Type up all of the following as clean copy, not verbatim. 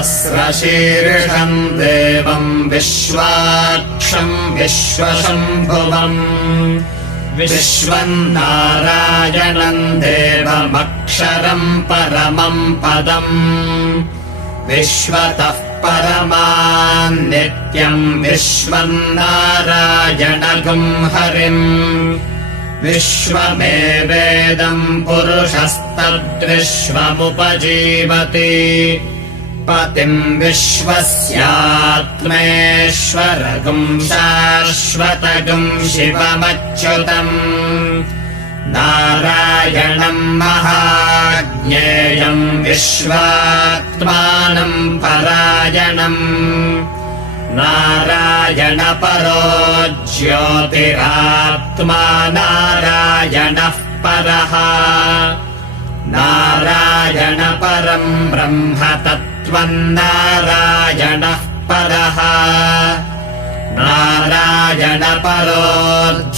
सहस्रशीर्षम् देवम् विश्वाक्षम् विश्वशम्भुवम् विश्वम् नारायणम् देवमक्षरम् परमम् पदम् विश्वतः परमान् नित्यम् विश्वम् नारायणगुम् हरिम् विश्वमेवेदम् पुरुषस्तद्विश्वमुपजीवति पतिम् विश्वस्यात्मेश्वरगुम् शाश्वतगुम् शिवमच्युतम् नारायणम् महाज्ञेयम् विश्वात्मानम् परायणम् नारायणपरो ज्योतिरात्मा नारायणः परः नारायणपरम् ब्रह्म तत्त्वम् नारायणः परः नारायणपरो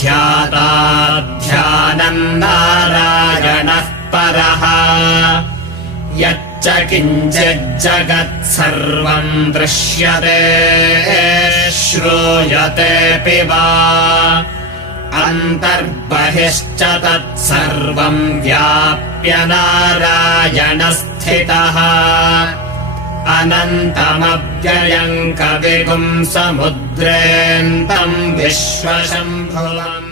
ध्याताध्यानम् नारायणः परः यच्च किञ्चिज्जगत्सर्वम् दृश्यते श्रूयतेऽपि वा अन्तर्बहिश्च तत्सर्वम् व्याप्य नारायणस्थितः अनन्तमव्ययम् कविगुम् समुद्रेऽन्तम् विश्वशम्भुवम्